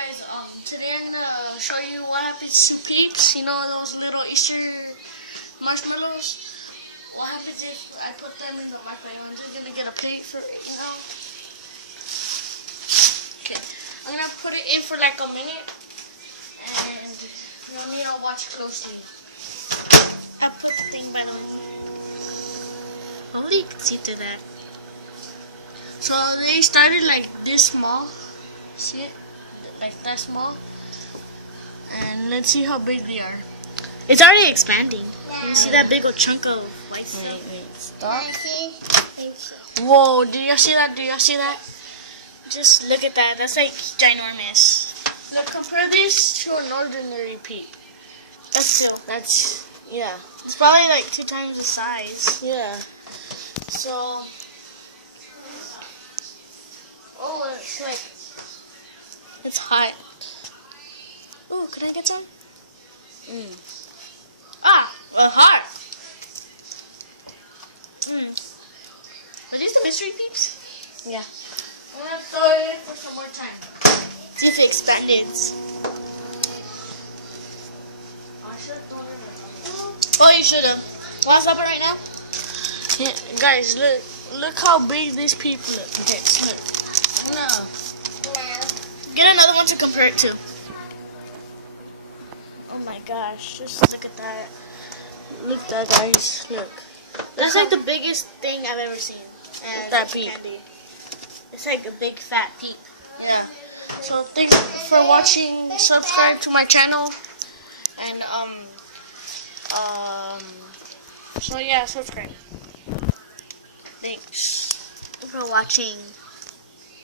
guys, today I'm gonna show you what happens to peeps. You know those little Easter marshmallows? What happens if I put them in the microwave? I'm just gonna get a plate for it now. Okay, I'm gonna put it in for like a minute, and you'll need to watch closely. I put the thing by the way. Hopefully you can see through that. So they started like this small. See it? Like that small. And let's see how big they are. It's already expanding. You see that big old chunk of white stuff? Stop. Whoa, do you see that? Do you see that? Just look at that. That's like ginormous. Look, compare this to an ordinary peep. Yeah. It's probably like 2 times the size. Yeah. So, oh, it's like, it's hot. Ooh, can I get some? Hot. Are these the mystery peeps? Yeah. I'm gonna throw it in for some more time. See if it expands. I should have thrown it in. Oh, you should have. Want to stop it right now? Yeah, guys, look how big these peep look. Okay, look. No. Get another one to compare it to. Oh my gosh, just look at that. Look at that, guys. Look. That's like the biggest thing I've ever seen. And That it's peep. candy. It's like a big fat peep. Yeah. So thanks for watching. Subscribe to my channel. And so yeah, subscribe. Thanks For watching.